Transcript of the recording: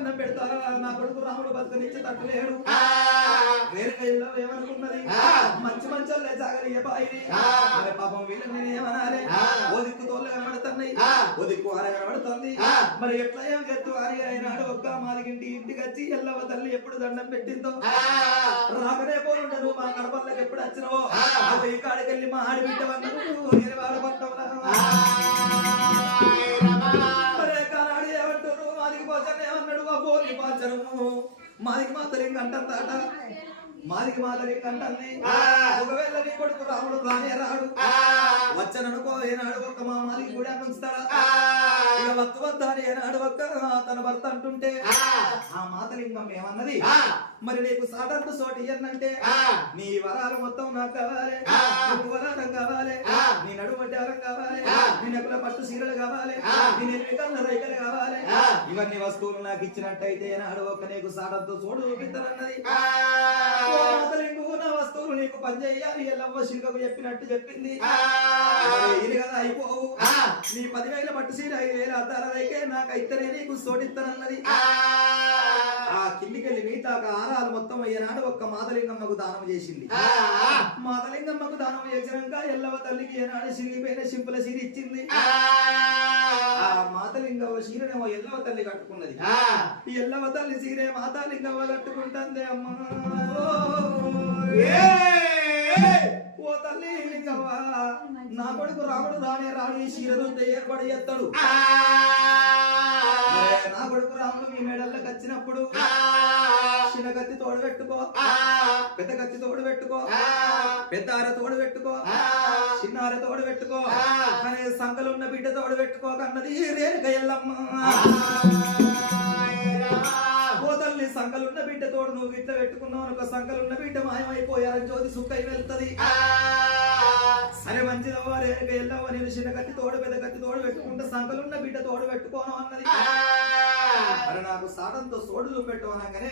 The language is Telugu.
దండం పెడతా నా కొడుకు రాముడు బతుకనిచ్చి తట్టులేడు ఏమనుకున్నది మంచి మంచోళ్ళే జాగరియ బాయి పాపం వీళ్ళని ఏమనాలి ఓ దిక్కు తోళ్ళు కనబడుతున్నాయి ఓ దిక్కు ఆర కనబడుతుంది మరి ఎట్లా ఏం ఎత్తు ఆరి అయినాడు ఒక్క మాదిగింటి ఇంటికి వచ్చి ఎల్లవ తల్లి ఎప్పుడు దండం పెట్టిందో రాకనే పోనుండను మా కడపల్లకి ఎప్పుడు వచ్చినవో ఈ కాడికెళ్ళి మా ఆడిబిడ్డ వన్నారు నేను వాడబడ్డావు ఏమంటారు మాదికి పోచని ఏమన్నాడు ఆ పోని పాచరము మాదికి మాత్రం ఇంకంటాట మాదికి మాత్రం ఇంకంటుంది ఒకవేళ నీ కొడుకు రాముడు రానే రాడు వచ్చననుకో ఏనాడు ఒక్క మా మాదికి కూడా ఉంచుతాడా ఇక వత్తు వద్ద అని ఏనాడు ఒక్క తన భర్త అంటుంటే ఆ మాతలింగం ఏమన్నది మరి నీకు సాటంటు సోటి ఇయ్యనంటే నీ వరాలు మొత్తం నాకు కావాలి నీకు వరాలం కావాలి నీ నడుమట్టి వరం కావాలి నీ నెక్కుల పట్టు సీరలు కావాలి నీ నెల్లికల్ల రైకలు కావాలి ఇవన్నీ వస్తువులు నాకు ఇచ్చినట్టయితే నాడు ఒక్క నీకు సాటంతో చూడు చూపిస్తానన్నది మాతలింగు నా వస్తువులు నీకు పని చేయాలి ఎల్లవ్వ శిల్కకు చెప్పినట్టు చెప్పింది ఇది కదా అయిపోవు నీ 10,000 పట్టు సీర 5,000 అద్దాల రైకే నాకు అయితేనే నీకు సోటిస్తానన్నది ఆ కిందికెళ్ళి మిగతా ఆరాలు మొత్తం అయ్యేనాడు ఒక్క మాతలింగమ్మకు దానం చేసింది మాతలింగమ్మకు దానం చేసినాక ఎల్లవ తల్లికి ఏనాడు సిరిగిపోయిన సింపుల సీరి ఇచ్చింది ఆ మాతలింగమ్మ సీరనేమో ఎల్లవ తల్లి కట్టుకున్నది ఈ ఎల్లవ తల్లి సీరే మాతలింగమ్మ కట్టుకుంటుంది అమ్మా ఓ తల్లి లింగవ్వ నా కొడుకు రాముడు రానే రాడు ఈ సీరతో ఏర్పాటు చేస్తాడు నా కొడుకు రాముడు మీ మెడల్లోకి వచ్చినప్పుడు చిన్న కత్తి తోడు పెట్టుకో పెద్ద కత్తి తోడు పెట్టుకో పెద్ద ఆర తోడు పెట్టుకో చిన్న ఆర తోడు పెట్టుకో అనే సంకలున్న బిడ్డ తోడు పెట్టుకో కన్నది రేణుక ఎల్లమ్మ ఓ తల్లి సంకలున్న బిడ్డ తోడు నువ్వు ఇట్లా పెట్టుకున్నావు అనుకో సంకలున్న బిడ్డ మాయమైపోయారని జ్యోతి సుక్కై వెళ్తది సరే మంచిదవ్వ రేణుక ఎల్లవ్వ నేను చిన్న కత్తి తోడు పెద్ద కత్తి తోడు పెట్టుకుంటే సంకలున్న బిడ్డ తోడు పెట్టుకోను అన్నది మరి నాకు సాటంతో సోడు చూపెట్టు అనగానే